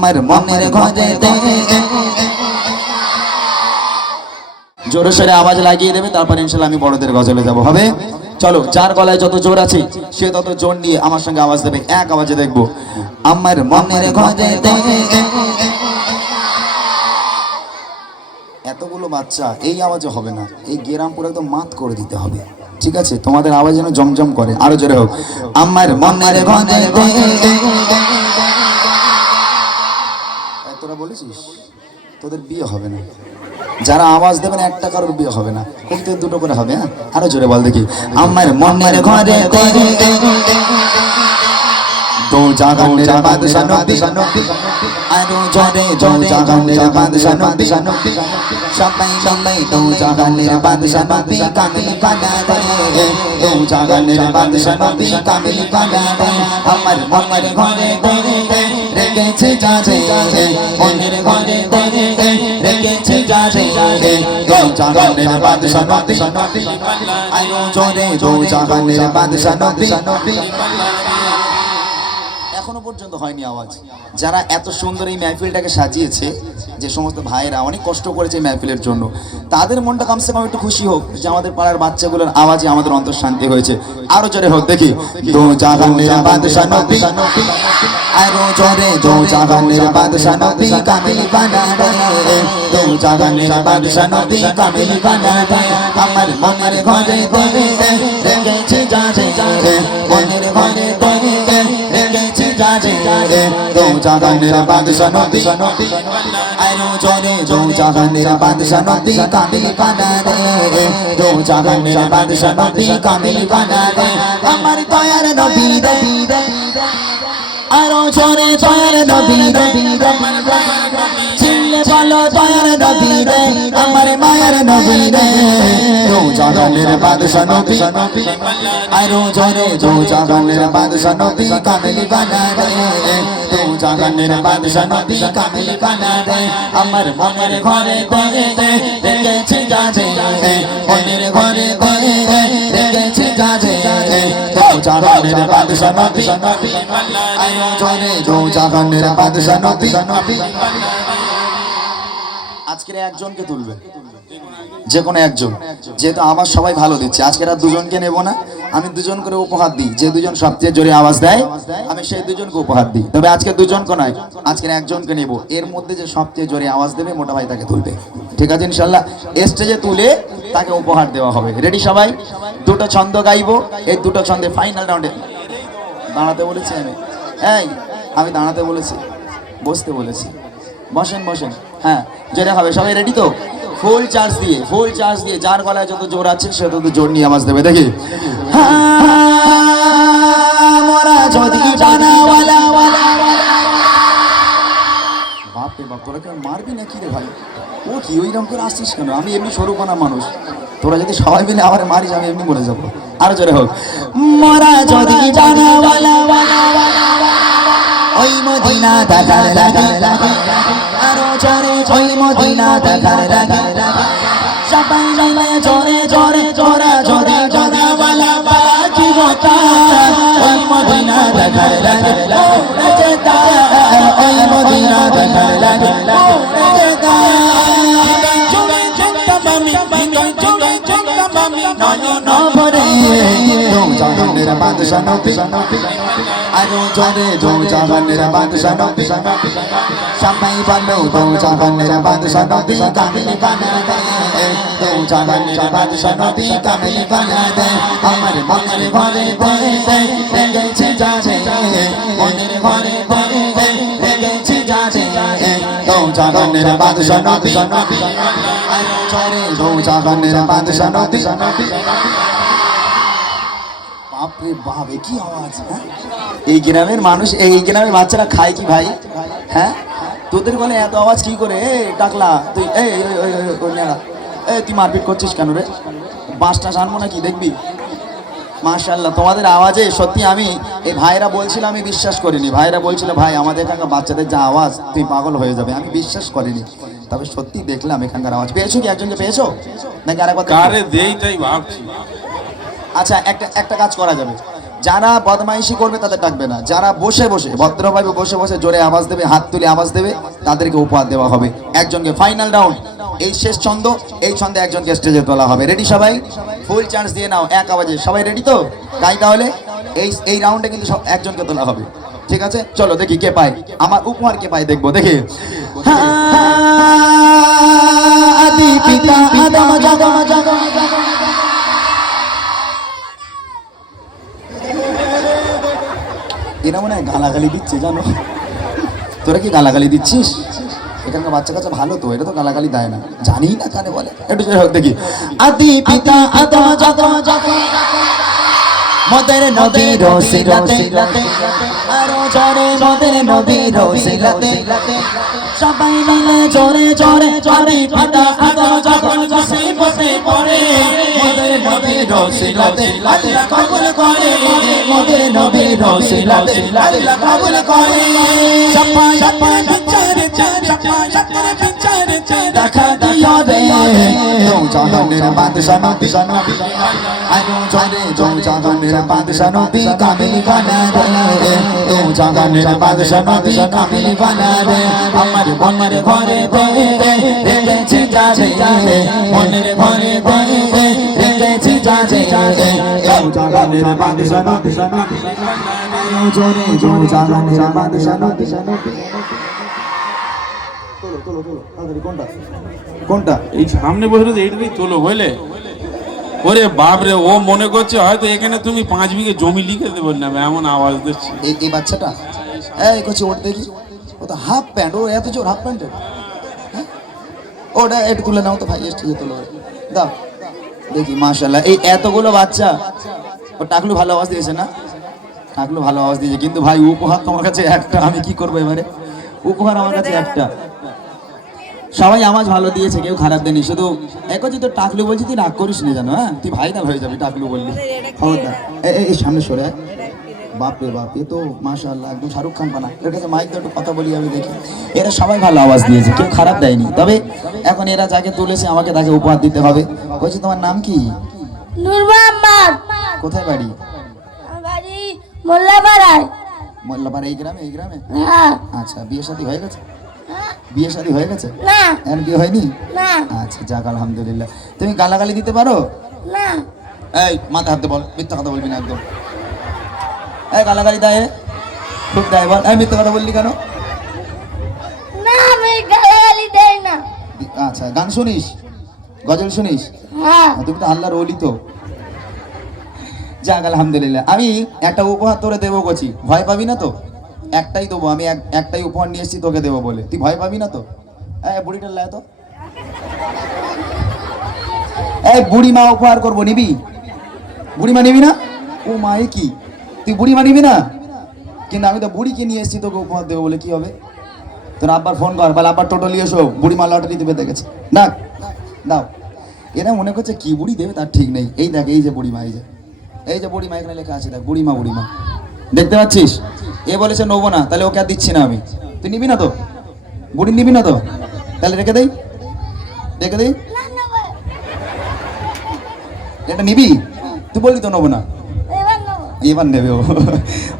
আমার মনের ঘরে জোরে সোরে আওয়াজ লাগিয়ে দেবে, তারপর ইনশাআল্লাহ আমি বড়দের গজলে যাব। হবে? চলো, যার গলায় যত জোর আছে সে তত জোর নিয়ে আমার সঙ্গে আওয়াজ দেবে, এক আওয়াজে দেখবো। আমার মনের ঘরে এতগুলো বাচ্চা এই আওয়াজে হবে না, এই গ্রাম পুরো একদম মাত করে দিতে হবে, ঠিক আছে? তোমাদের আওয়াজ যেন জমজম করে, আরো জোরে হোক। আমার মনের ঘরে তোরা বলেছিস তোদের বিয়ে হবে না, যারা আওয়াজ দেবে না একটা কারোর বিয়ে হবে না, কিন্তু দুটো করে হবে। হ্যাঁ, আরো জোরে বল দেখি। আমার মনের ঘরে দো জাগানের বাদশা নবী, আরো জোরে দো জাগানের বাদশা নবী, সবাই সবাই দো জাগানের বাদশা নবী কামিল বানা দে, দো জাগানের বাদশা নবী কামিল বানা দে। আমার মনের ঘরে রেখেছে যাবে, মনের ঘরে রেখেছে যাবে, দো জাগানের বাদশা নবী, আরো জোরে দো জাগানের বাদশা নবী। এখনো পর্যন্ত হয়নি আওয়াজ। যারা এত সুন্দর এই মেহফিলটাকে সাজিয়েছে, যে সমস্ত ভাইয়েরা অনেক কষ্ট করেছে এই মেহফিলের জন্য, তাদের মনটা কমসে কম একটু খুশি হোক যে আমাদের পাড়ার বাচ্চাগুলোর আওয়াজে আমাদের অন্তর শান্তি হয়েছে। আরো জোরে হোক দেখি। দো জাহানের বাদশা নবী, আরো জোরে দো জাহানের বাদশা নবী কামিল বানা দে, দো জাহানের বাদশা নবী কামিল বানা দে। আমার মনের ঘরে রেখেছে যাবে, মনের ঘরে রেখেছে যাবে, দো জাহানের বাদশা নবী, আরো জোরে দো জাহানের বাদশা নবী কামিল বানা দে, দো জাহানের বাদশা নবী কামিল বানা দে। আমার দয়ার নবী রে, আরো জোরে দয়ার নবী রে, চিল্লে বলো দয়ার নবী রে, আমার মায়ের নবী রে, দো জাহানের বাদশা নবী, আরো জোরে দো জাহানের বাদশা নবী কামিল বানা দে, দো জাহানের বাদশা নবী কামিল বানা দে। আমার মনের ঘরে রেখেছে যাবে, মনের ঘরে রেখেছে যাবে, দো জাহানের বাদশা নবী, আরো জোরে দো জাহানের বাদশা নবী। আজকের একজনকে তুলবে, যে কোনো একজন, যেহেতু আমার সবাই ভালো দিচ্ছে, আজকের আর দুজনকে নেব না, আমি দুজন করে উপহার দিই। যে দুজন সবচেয়ে জোরে আওয়াজ দেয় আমি সেই দুজনকে উপহার দিই। তবে আজকে দুজনকে নয়, আজকের একজনকে নেব। এর মধ্যে যে সবচেয়ে জোরে আওয়াজ দেবে মোটা ভাই তাকে তুলবে, ঠিক আছে? ইনশাল্লাহ স্টেজে তুলে তাকে উপহার দেওয়া হবে। রেডি সবাই? দুটো ছন্দ গাইবো, এই দুটো ছন্দে ফাইনাল রাউন্ডে দাঁড়াতে বলেছি আমি দাঁড়াতে বলেছি, বসতে বলেছি, বসেন বসেন। হ্যাঁ, যেটা হবে সবাই রেডি তো? ফুল চার্জ দিয়ে যার গলায় যত জোর আছে সে তত জোর নিয়ে আওয়াজ দেবে। দেখি। বাপরে বাপ, তোরা কেউ মারবি না কি রে ভাই? ও কি ওইরকম করে আসছিস কেন? আমি এমনি সরুপানা মানুষ, তোরা যদি সবাই মিলে আমার মারিস আমি এমনি মরে যাবো। আরো জোরে হোক। মরা যদি জানাওয়ালা ওই মদিনা দেখার লাগে, আরো জোরে ওই মদিনা দেখার লাগে, সবাই মিলে জোরে জোরে জোরা জোরে জানাওয়ালা বাকি গোটা, ওই মদিনা দেখার লাগে, ওই মদিনা দেখার লাগে, জাহানের বাদশা নবী, আরো জোরে দো জাহানের বাদশা নবী, সবাই বলো দো জাহানের বাদশা নবী কামিল বানা দে, দো জাহানের বাদশা নবী কামিল বানা দে। আমার মনের ঘরে রেখেছে যাবে, মনের ঘরে রেখেছে যাবে, দো জাহানের বাদশা নবী, আরো জোরে দো জাহানের বাদশা নবী। বাপরে বাপ, কি আওয়াজ! এই গ্রামের মানুষ, এই গ্রামের বাচ্চারা খায় কি ভাই? হ্যাঁ, তোদের বলে এত আওয়াজ কি করে? টাকলা তুই, তুই মারপিট করছিস কেন রে? বাঁশটা জানবো নাকি দেখবি? মাশাআল্লাহ, তোমাদের আওয়াজে সত্যি আমি এই ভাইরা বলছিল, আমি বিশ্বাস করিনি। ভাইরা বলছিল ভাই আমাদের এখানকার বাচ্চাদের যা আওয়াজ তুই পাগল হয়ে যাবে, আমি বিশ্বাস করিনি। তবে সত্যি দেখলাম এখানকার আওয়াজ। পেয়েছো কি? একজনকে পেয়েছো নাকি আরেকবার? কারে দেই তাই ভাবছি। আচ্ছা, একটা কাজ করা যাবে, যারা বদমাইশি করবে তাদের ডাকবে না, যারা বসে বসে ভদ্রভাবে বসে বসে জোরে আওয়াজ দেবে, হাত তুলে আওয়াজ দেবে, তাদেরকে উপহার দেওয়া হবে। একজনকে ফাইনাল রাউন্ড, এই শেষ ছন্দ, এই ছন্দে একজনকে স্টেজে তোলা হবে। রেডি সবাই? ফুল চান্স দিয়ে নাও এক আওয়াজে। সবাই রেডি তো? তাই তাহলে এই রাউন্ডে কিন্তু সব একজনকে তোলা হবে, ঠিক আছে? চলো দেখি কে পায় আমার উপহার, কে পায় দেখবো। দেখি আদি পিতা আদম জাগম জাগম, এরা মনে হয় গালাগালি দিচ্ছে, জানো? তোরা কি গালাগালি দিচ্ছিস? এখানকার বাচ্চা কাচ্চা ভালো তো, এটা তো গালাগালি দেয় না, জানি না কানে বলে। একটু দেখি আদি পিতা আদম জাগম জাগম, মদের নবীর সিরাতে আরো জোরে, মদের নবীর সিরাতে সবাই মিলে জোরে জোরে জোরে পিতা আদম যখন মুসিবতে পড়ে, মদের নবীর সিরাতে আল্লাহ কবুল করে, মদের নবীর সিরাতে আল্লাহ কবুল করে। সপা সপা বিচারে সপা সপা বিচারে দেখা দিও রে, তো জাহানের বাদশা নবী আরো জোরে জোরে জাহানের বাদশা নবী কামিল বানা রে, তো জাহানের বাদশা নবী কামিল বানা রে। আমার মনের ঘরে রেখেছি যাবে, মনের ঘরে রেখেছি যাবে, তো জাহানের বাদশা নবী জোরে জোরে জাহানের বাদশা নবী। কোনটা? এই সামনে বসে রয়েছে, এইটাই তোলো বুঝলে। ওরে বাপরে, ও মনে করছে হয়তো এখানে তুমি 5 বিঘে জমি লিখে দেবো না, এমন আওয়াজ দিচ্ছে। এই বাচ্চাটা এই করছে, ওর দেখি, ও তো হাফ প্যান্ট, ও এত জোর হাফ প্যান্টের। ওটা একটু তুলে নাও তো ভাই, স্টেজে তোলো, দাও দেখি। মাশাআল্লাহ, এই এতগুলো বাচ্চা, ও টাকলু ভালো আওয়াজ দিয়েছে না? টাকলু ভালো আওয়াজ দিয়েছে, কিন্তু ভাই উপহার তোমার কাছে একটা, আমি কি করবো এবারে? উপহার আমার কাছে একটা। সবাই আওয়াজ ভালো দিয়েছে, কেউ খারাপ দেয়নি, শুধু একই তো টাকলু বলছি, তুই রাগ করিস না জানো, হ্যাঁ? তুই ভাইরাল হয়ে যাবি টাকলু বললি। খবরদার, এই সামনে সরে। বাপ রে বাপ, এ তো মাশাআল্লাহ একদম শাহরুখ খান পানা। এর কাছে মাইক একটু কথা বলি আমি, দেখি। এরা সবাই ভালো আওয়াজ দিয়েছে, কেউ খারাপ দেয়নি। তবে এখন এরা যাকে তুলেছে আমাকে তাকে উপহার দিতে হবে। বলছি তোমার নাম কি? নূর মোহাম্মদ। কোথায় বাড়ি? বাড়ি মোল্লাপাড়ায়। মোল্লাপাড়া এই গ্রামে? এই গ্রামে? হ্যাঁ। আচ্ছা, বিয়ে শাদী হয়ে গেছে? বিয়ে শাদী হয়ে গেছে? না। এখন বিয়ে হয়নি? না। আচ্ছা, যাক আলহামদুলিল্লাহ। তুমি গালাগালি দিতে পারো? না। এই মাথা হাতে বল, মিথ্যা কথা বলবি না একদম। এই গালাগালি দেয়, খুব দেয়, বল। এই মিথ্যা কথা বললি কেন? না, আমি গালাগালি দেই না। আচ্ছা, গান শুনিস? গজল শুনিস? হ্যাঁ। তুমি তো আল্লাহর ওলি তো। যাক আলহামদুলিল্লাহ। আমি একটা উপহার তোরে দেবো গছি, ভয় পাবি না তো? একটাই দেবো আমি, একটাই উপহার নিয়ে এসেছি তোকে দেবো বলে, তুই ভয় পাবি না তো? এই বুড়িটার লাই তো, এই বুড়িমা উপহার করবো, নিবি? বুড়িমা নিবি না? ও মা, এ কি, তুই বুড়িমা নিবি না? কিন্তু আমি তো বুড়িকে নিয়ে এসেছি তোকে উপহার দেবো বলে, কি হবে? তোর আব্বার ফোন কর, বলে আব্বার টোটো নিয়ে এসো, বুড়িমা লটারি দেবে দেখেছে। না দাও। এরা মনে করছে কি বুড়ি দেবে তার ঠিক নেই। এই দেখ, এই যে বুড়িমা, এই যে বুড়িমা, এখানে লেখা আছে দেখ, বুড়িমা বুড়িমা, দেখতে পাচ্ছিস? এ বলেছে নেবো না, তাহলে ওকে আর দিচ্ছি না আমি। তুই নিবি না তো? বুড়ি নিবি না তো? তাহলে রেখে দেই, রেখে দেই। এটা নিবি? তুই বললি তো নেবো না, এবার নেবে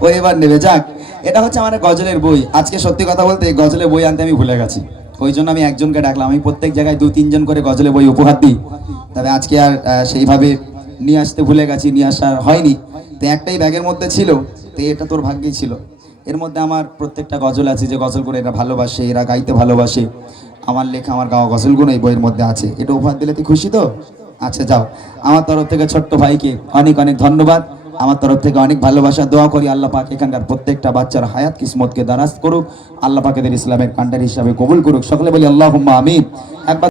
ও এবার নেবে। যাক, এটা হচ্ছে আমার গজলের বই। আজকে সত্যি কথা বলতে গজলের বই আনতে আমি ভুলে গেছি, ওই জন্য আমি একজনকে ডাকলাম। আমি প্রত্যেক জায়গায় 2-3 জন করে গজলের বই উপহার দিই, তবে আজকে আর সেইভাবে নিয়ে আসতে ভুলে গেছি, নিয়ে আসা হয়নি। তো একটাই ব্যাগের মধ্যে ছিল, তো এটা তোর ভাগ্যেই ছিল। এর মধ্যে আমার প্রত্যেকটা গজল আছে, যে গজল করে এরা ভালোবাসে, এরা গাইতে ভালোবাসে, আমার লেখা আমার গাওয়া গজলগুলো এই বইয়ের মধ্যে আছে। এটা উপহার দিলে তুই খুশি তো? আচ্ছা যাও, আমার তরফ থেকে ছোট্ট ভাইকে অনেক অনেক ধন্যবাদ, আমার তরফ থেকে অনেক ভালোবাসা। দোয়া করি আল্লাহ পাক এখানকার প্রত্যেকটা বাচ্চার হায়াত কিসমতকে দারাজ করুক, আল্লাহ পাক এদের ইসলামের কান্ডারি হিসাবে কবুল করুক। সকলে বলি আল্লাহুম্মা আমিন। একবার